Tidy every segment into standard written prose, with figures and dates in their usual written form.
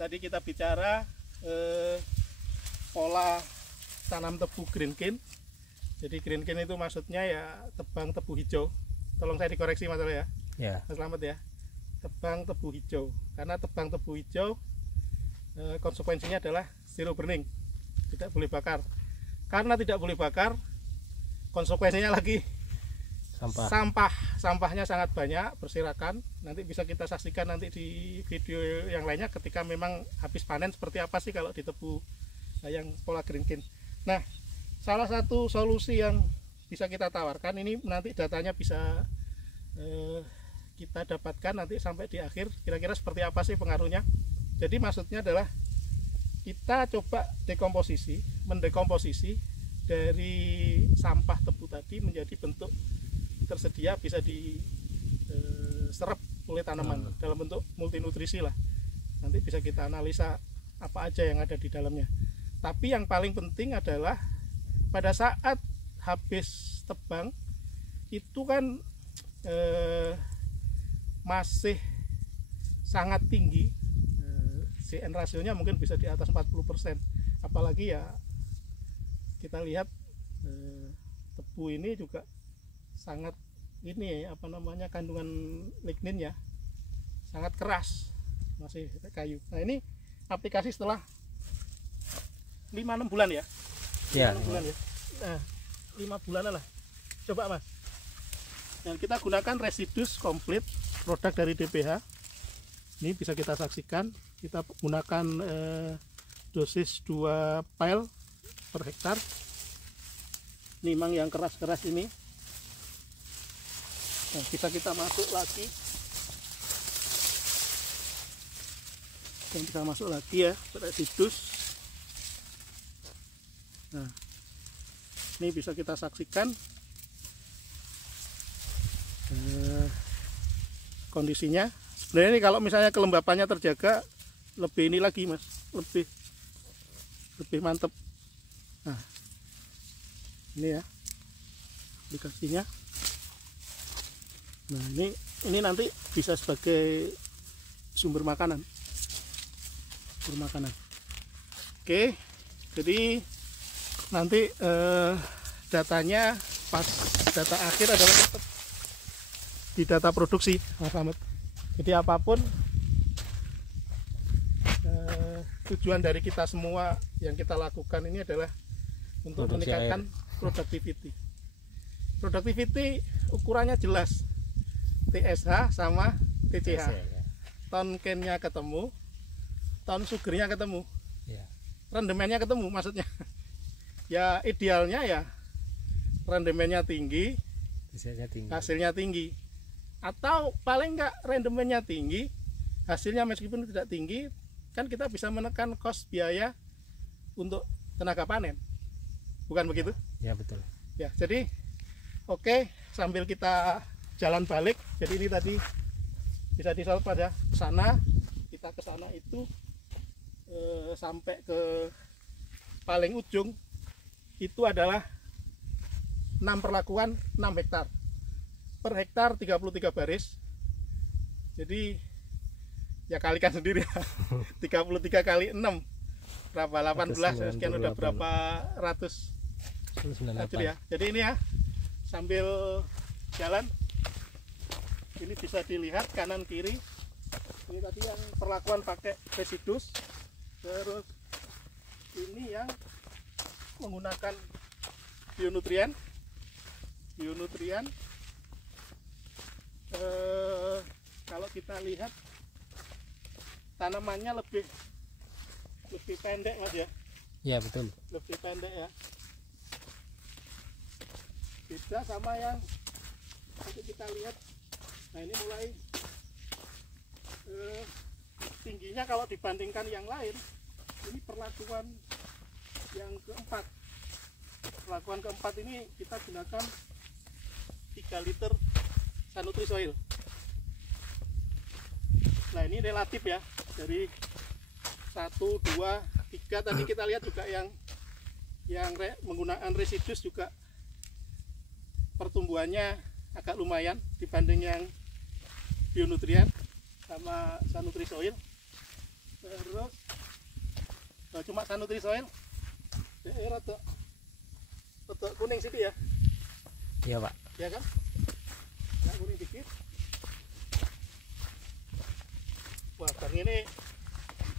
tadi kita bicara pola tanam tebu green cane. Jadi green cane itu maksudnya ya tebang tebu hijau. Tolong saya dikoreksi Mas ya. Ya. Mas Slamet ya. Tebang tebu hijau. Karena tebang tebu hijau konsekuensinya adalah zero burning. Tidak boleh bakar. Karena tidak boleh bakar, konsekuensinya lagi sampahnya sangat banyak berserakan. Nanti bisa kita saksikan nanti di video yang lainnya ketika memang habis panen seperti apa sih kalau di tebu yang pola green cane. Nah, salah satu solusi yang bisa kita tawarkan ini nanti datanya bisa kita dapatkan nanti sampai di akhir kira-kira seperti apa sih pengaruhnya. Jadi maksudnya adalah kita coba mendekomposisi dari sampah tebu tadi menjadi bentuk tersedia bisa diserap oleh tanaman dalam bentuk multinutrisi lah. Nanti bisa kita analisa apa aja yang ada di dalamnya. Tapi yang paling penting adalah pada saat habis tebang itu kan masih sangat tinggi, CN rasionya mungkin bisa di atas 40%. Apalagi ya kita lihat tebu ini juga sangat ini apa namanya kandungan lignin ya sangat keras, masih kayu. Nah ini aplikasi setelah 5-6 bulan ya. Ya. 5 bulan ya. Nah, 5 bulan lah. Coba Mas. Dan kita gunakan residus komplit produk dari DPH. Ini bisa kita saksikan. Kita gunakan dosis 2 pile per hektar. Ini memang yang keras-keras ini. Nah, bisa kita masuk lagi. Dan bisa masuk lagi ya residus. Nah, ini bisa kita saksikan kondisinya. Sebenarnya ini kalau misalnya kelembapannya terjaga lebih ini lagi Mas, lebih mantep. Nah, ini ya aplikasinya. Nah ini nanti bisa sebagai sumber makanan. Oke, jadi nanti datanya pas data akhir adalah tetap di data produksi Mas Slamet. Jadi apapun tujuan dari kita semua yang kita lakukan ini adalah untuk meningkatkan productivity. Productivity ukurannya jelas, TSH sama TCH. Ton cane-nya ketemu, ton sugarnya ketemu, rendemennya ketemu maksudnya. Ya idealnya ya rendemennya tinggi, hasilnya tinggi. Atau paling enggak rendemennya tinggi, hasilnya meskipun tidak tinggi, kan kita bisa menekan kos biaya untuk tenaga panen. Bukan begitu? Ya betul. Ya, jadi oke, sambil kita jalan balik. Jadi ini tadi bisa disolve pada sana. Kita ke sana itu sampai ke paling ujung itu adalah 6 perlakuan 6 hektar. Per hektar 33 baris. Jadi ya kalikan sendiri ya. 33 kali 6 berapa? 18 sekian udah berapa ratus acur ya. Jadi ini ya sambil jalan ini bisa dilihat kanan kiri. Ini tadi yang perlakuan pakai residus. Terus ini yang menggunakan bionutrien. Kalau kita lihat tanamannya lebih pendek Mas ya. Ya betul. Lebih pendek ya. Beda sama yang nanti kita lihat. Nah ini mulai tingginya kalau dibandingkan yang lain. Ini perlakuan yang keempat. Perlakuan keempat ini kita gunakan 3 liter Sanutri Soil. Nah ini relatif ya, dari 1, 2, 3 tadi kita lihat juga yang menggunakan residus juga pertumbuhannya agak lumayan dibanding yang bionutrien sama Sanutri Soil. Terus cuma Sanutri Soil rada kuning sih ya. Iya Pak. Ya kan? Agak kuning dikit. Wah, bang ini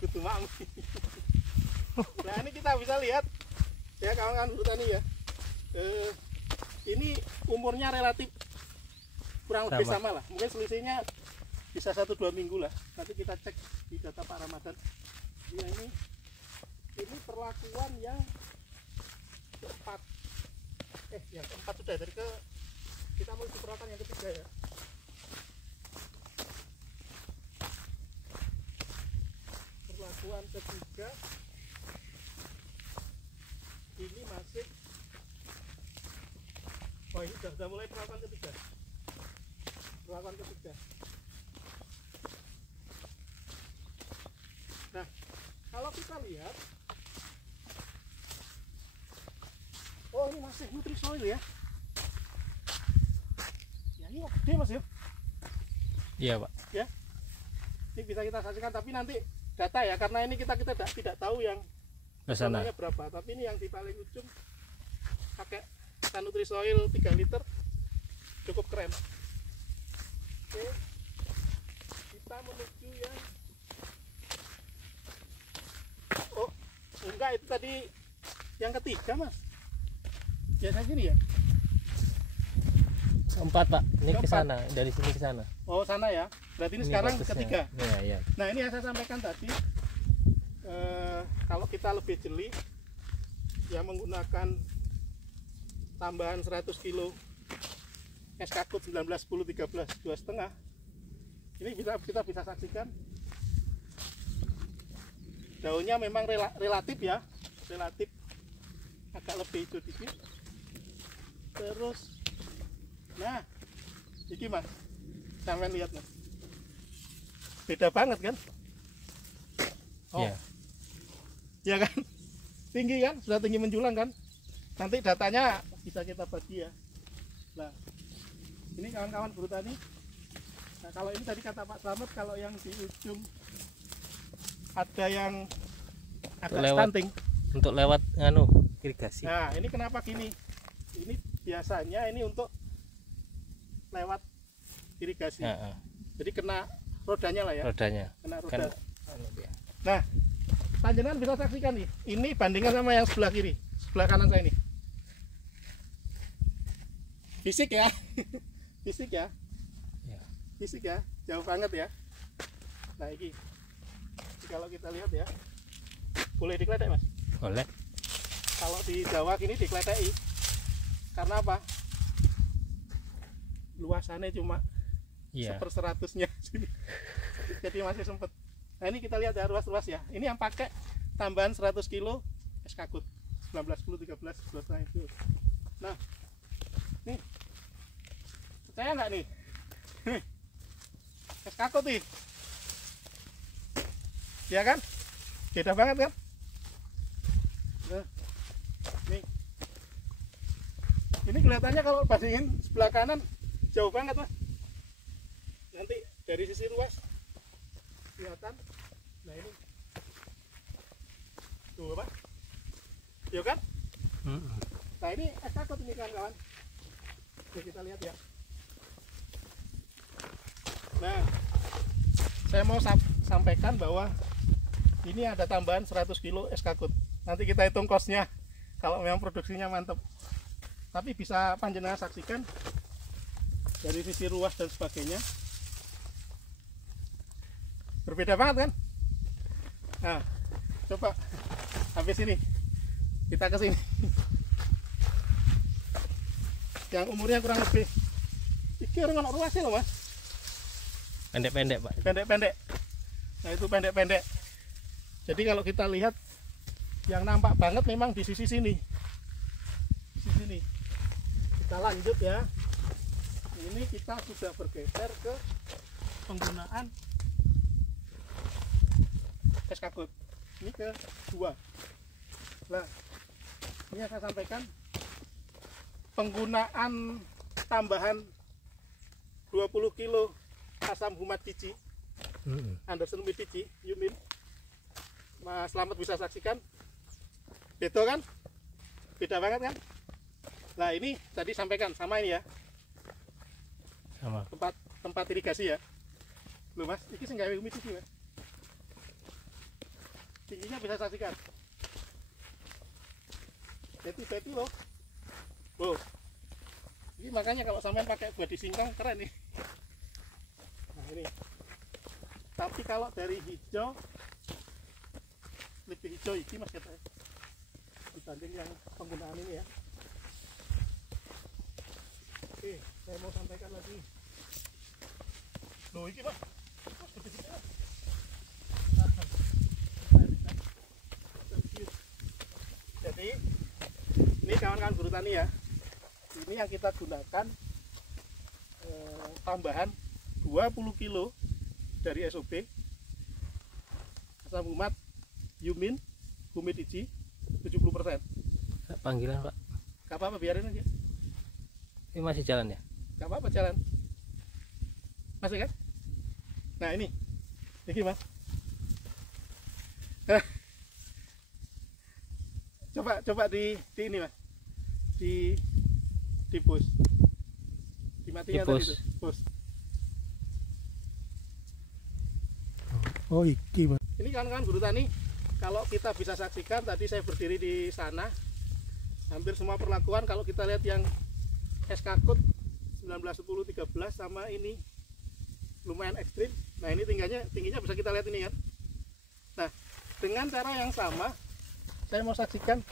kudu mang. Nah ini kita bisa lihat ya kawan-kawan bertani ya. Ini umurnya relatif kurang lebih sama lah. Mungkin selisihnya bisa 1-2 minggu lah. Nanti kita cek di data Pak Ramadan. Ya ini perlakuan yang keempat. Yang keempat sudah dari kita mau perlakuan yang ketiga ya. Perlakuan ketiga ini masih ini sudah mulai perlakuan ketiga. Perlakuan ketiga. Nah, kalau kita lihat, ini masih Nutri Soil ya. Ya ini gede Mas ya. Iya Pak. Ya, ini bisa kita saksikan, tapi nanti data ya, karena ini kita tidak tahu yang kesananya berapa. Tapi ini yang di paling ujung pakai Nutri Soil 3 liter cukup keren. Oke, kita menuju yang enggak, itu tadi yang ketiga Mas. Biasa gini ya? Keempat Pak, ini ke sana, dari sini ke sana. Oh sana ya, berarti ini sekarang batasnya. Ketiga. Ya. Nah ini yang saya sampaikan tadi, kalau kita lebih jeli, yang menggunakan tambahan 100 kilo Eskakut 19, 10, 13, 2,5, ini kita bisa saksikan daunnya memang relatif ya, relatif agak lebih hijau dikit. Terus, nah, ini Mas, sampai lihat Mas, beda banget kan? Iya. Ya kan, tinggi kan, sudah tinggi menjulang kan? Nanti datanya bisa kita bagi ya. Nah, ini kawan-kawan buruh tani. Nah, kalau ini tadi kata Pak Slamet, kalau yang di ujung ada yang agak stunting untuk lewat irigasi. Nah ini kenapa gini, ini biasanya ini untuk lewat irigasi. Jadi kena rodanya lah ya, kena roda. Nah panjenengan bisa saksikan nih, ini bandingkan sama yang sebelah kiri, sebelah kanan saya ini. Fisik ya. Fisik ya, fisik ya, jauh banget ya. Nah ini kalau kita lihat ya, boleh dikledek Mas? Boleh. Kalau di Jawa gini dikledeki, karena apa? Luasannya cuma 1/100-nya, jadi masih sempet. Nah ini kita lihat ya, ruas-ruas ya. Ini yang pakai tambahan 100 kilo Eskakut 19, 10, 13, 12 itu. Nah, nih, percaya nggak nih? Eskakut nih. Ya kan? Beda banget kan? Nah, nih. Ini kelihatannya kalau bandingin sebelah kanan jauh banget Mas. Nanti dari sisi ruas kelihatan. Nah ini. Tuh apa? Ya kan? Nah ini Eskakut ini kawan-kawan. Oke, kita lihat ya. Nah, saya mau sampaikan bahwa ini ada tambahan 100 kilo Eskakut. Nanti kita hitung kosnya kalau memang produksinya mantap. Tapi bisa panjenengan saksikan dari sisi ruas dan sebagainya. Berbeda banget kan? Nah, coba habis ini kita ke sini. Yang umurnya kurang lebih iki orang anak ruasnya loh Mas. Pendek-pendek Pak. Pendek-pendek. Nah itu pendek-pendek. Jadi kalau kita lihat yang nampak banget memang di sisi sini. Di sisi sini. Kita lanjut ya. Ini kita sudah bergeser ke penggunaan Eskakut. Ini kedua. Nah, ini yang saya sampaikan penggunaan tambahan 20 kilo asam humat biji Anderson biji Yumin Mas Slamet bisa saksikan. Beda kan? Beda banget kan? Nah ini tadi sampaikan sama ini ya, Sama. tempat irigasi ya. Loh mas, ini sih nggak humidity mas. Tingginya bisa saksikan. Beti loh. Oh, ini makanya kalau sampean pakai body singkong keren nih. Nah ini. Tapi kalau dari hijau lebih hijau ini mas katanya dibanding yang penggunaan ini ya. Oke, saya mau sampaikan lagi. Loh ini mas, gede-gede mas. Jadi ini kawan-kawan guru tani ya, ini yang kita gunakan tambahan 20 kilo dari SOP asam humat Yumin humidity 70%. Panggilan Pak. Gak apa-apa, biarin aja. Ini masih jalan ya? Gak apa-apa, jalan. Masih kan? Nah ini mas. Coba di ini mas, di push, dimatikan tadi itu, push. Oh iki mas. Ini kawan-kawan guru tani, kalau kita bisa saksikan tadi saya berdiri di sana, hampir semua perlakuan kalau kita lihat yang SK Code 1910-13 sama ini lumayan ekstrim. Nah ini tingginya bisa kita lihat ini kan. Nah dengan cara yang sama saya mau saksikan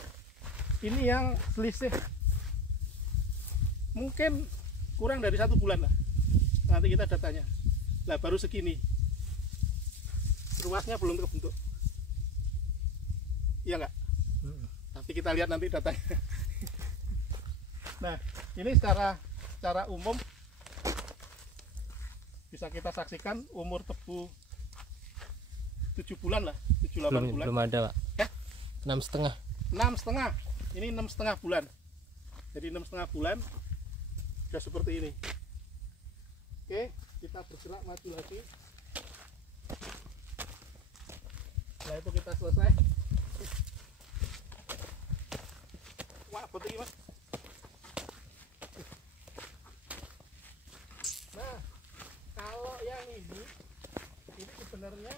ini yang selisih mungkin kurang dari 1 bulan lah. Nanti kita datanya. Nah baru segini. Ruasnya belum terbentuk. Iya nggak? Tapi kita lihat nanti datanya. Nah ini secara umum bisa kita saksikan umur tebu 7 bulan lah, 7-8 bulan. Belum ada Pak. Ya? 6,5. 6,5. Ini 6,5 bulan. Jadi 6,5 bulan sudah seperti ini. Oke, kita bergerak maju lagi. Setelah itu kita selesai. Wah, betul mas. Nah, kalau yang ini sebenarnya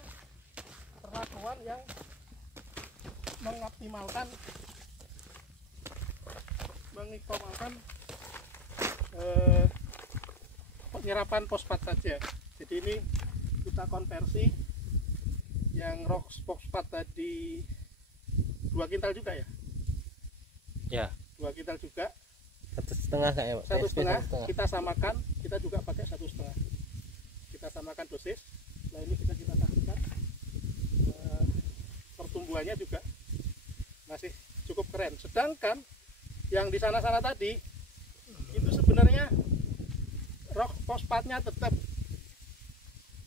perlakuan yang mengoptimalkan penyerapan fosfat saja. Jadi ini kita konversi yang rock fosfat tadi 2 kintal juga ya? Ya. 2 kintal juga. 1,5 kayak Pak. 1,5 kita samakan, kita juga pakai 1,5. Kita samakan dosis. Nah ini bisa kita saksikan pertumbuhannya juga masih cukup keren. Sedangkan yang di sana-sana tadi itu sebenarnya rock fosfatnya tetap,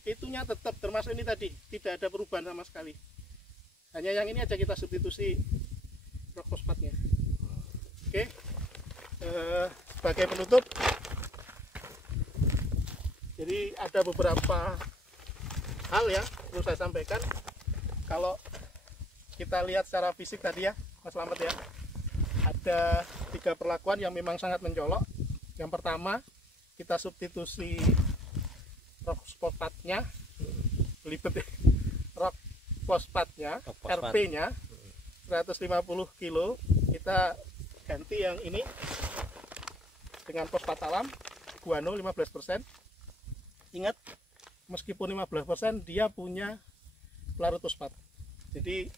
itunya tetap, termasuk ini tadi tidak ada perubahan sama sekali. Hanya yang ini aja kita substitusi rock fosfatnya. Oke, sebagai penutup, jadi ada beberapa hal ya perlu saya sampaikan. Kalau kita lihat secara fisik tadi ya Mas Slamet ya, ada 3 perlakuan yang memang sangat mencolok. Yang pertama, kita substitusi rock fosfatnya, belibet rock fosfatnya, RP-nya 150 kilo, kita ganti yang ini dengan fosfat alam guano 15%. Ingat, meskipun 15% dia punya pelarut fosfat. Jadi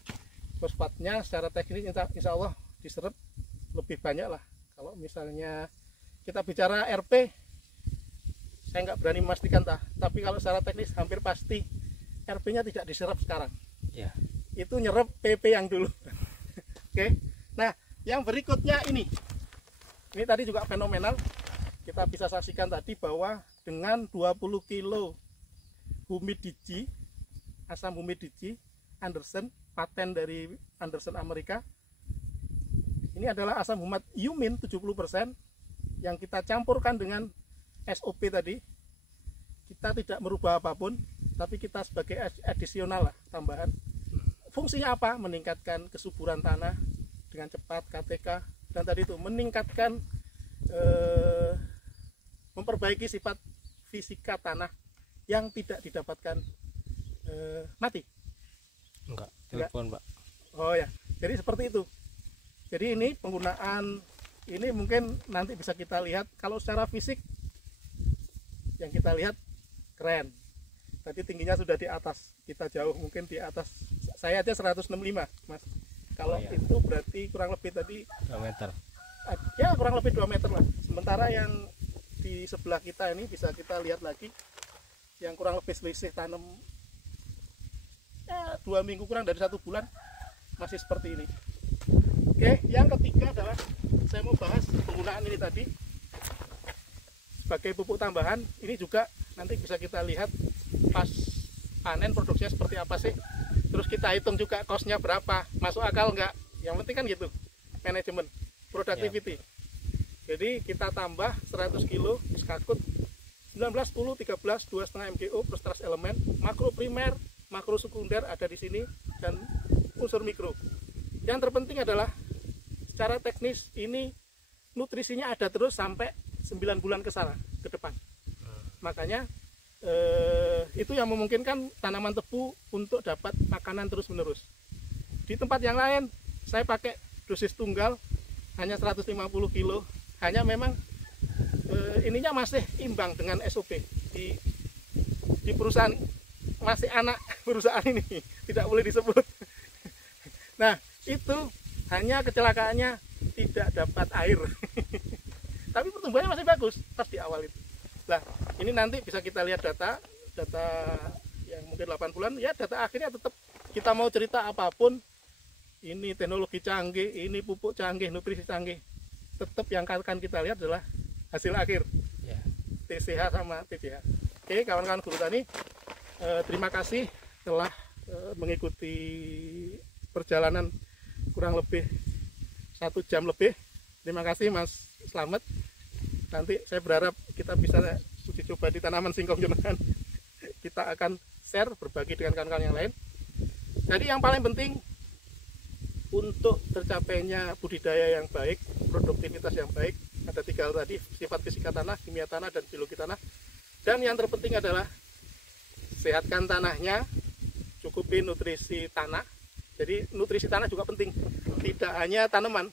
fosfatnya secara teknis insya Allah diserap lebih banyak lah. Kalau misalnya kita bicara RP, saya nggak berani memastikan tapi kalau secara teknis hampir pasti RP-nya tidak diserap sekarang. Ya. Itu nyerap PP yang dulu. Oke. Nah, yang berikutnya ini tadi juga fenomenal. Kita bisa saksikan tadi bahwa dengan 20 kilo humidity, asam humidity Anderson, paten dari Anderson Amerika. Ini adalah asam humat Yumin 70% yang kita campurkan dengan SOP tadi. Kita tidak merubah apapun, tapi kita sebagai adisional lah, tambahan fungsinya apa? Meningkatkan kesuburan tanah dengan cepat, KTK, dan tadi itu meningkatkan memperbaiki sifat fisika tanah yang tidak didapatkan mati. Enggak, telepon Pak. Oh ya, jadi seperti itu. Jadi ini penggunaan ini mungkin nanti bisa kita lihat kalau secara fisik yang kita lihat keren. Tadi tingginya sudah di atas, kita jauh mungkin di atas. Saya aja 165, Mas. Kalau iya. itu berarti kurang lebih tadi 2 meter. ya kurang lebih 2 meter lah. Sementara yang di sebelah kita ini bisa kita lihat lagi yang kurang lebih selisih tanam ya 2 minggu kurang dari 1 bulan masih seperti ini. Oke, yang ketiga adalah saya mau bahas penggunaan ini tadi sebagai pupuk tambahan. Ini juga nanti bisa kita lihat pas panen produksinya seperti apa sih. Terus kita hitung juga cost-nya berapa, masuk akal enggak. Yang penting kan gitu, manajemen, productivity. Jadi kita tambah 100 kilo skakut 19, 10, 13, 2,5 MGO plus trace elemen, makro primer, makro sekunder ada di sini, dan unsur mikro. Yang terpenting adalah secara teknis ini nutrisinya ada terus sampai 9 bulan ke sana ke depan. Makanya itu yang memungkinkan tanaman tebu untuk dapat makanan terus menerus. Di tempat yang lain saya pakai dosis tunggal hanya 150 kilo, hanya memang ininya masih imbang dengan SOP di perusahaan, masih anak perusahaan ini tidak boleh disebut. Nah itu hanya kecelakaannya tidak dapat air. Tapi pertumbuhannya masih bagus pas di awal itu. Nah ini nanti bisa kita lihat data yang mungkin 8 bulan ya, data akhirnya tetap kita mau cerita apapun, ini teknologi canggih, ini pupuk canggih, nutrisi canggih, tetap yang akan kita lihat adalah hasil akhir Ya. TCH sama TPH. Oke kawan-kawan guru tani, terima kasih telah mengikuti perjalanan kurang lebih 1 jam lebih. Terima kasih Mas Slamet. Nanti saya berharap kita bisa uji coba di tanaman singkong jenengan. Kita akan share, berbagi dengan kawan-kawan yang lain. Jadi yang paling penting untuk tercapainya budidaya yang baik, produktivitas yang baik, ada 3 hal tadi, sifat fisika tanah, kimia tanah, dan biologi tanah. Dan yang terpenting adalah sehatkan tanahnya, cukupi nutrisi tanah. Jadi nutrisi tanah juga penting, tidak hanya tanaman,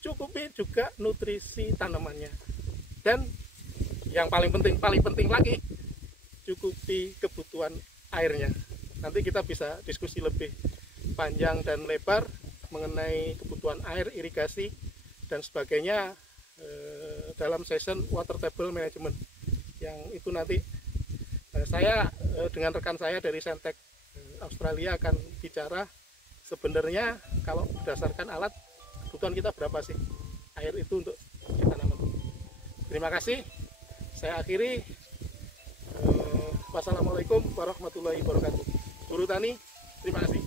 cukupi juga nutrisi tanamannya. Dan yang paling penting lagi, cukupi kebutuhan airnya. Nanti kita bisa diskusi lebih panjang dan lebar mengenai kebutuhan air, irigasi, dan sebagainya dalam session water table management. Yang itu nanti saya dengan rekan saya dari Sentek Australia akan bicara sebenarnya kalau berdasarkan alat kebutuhan kita berapa sih air itu untuk tanaman. Terima kasih. Saya akhiri. Wassalamualaikum warahmatullahi wabarakatuh. Guru Tani, terima kasih.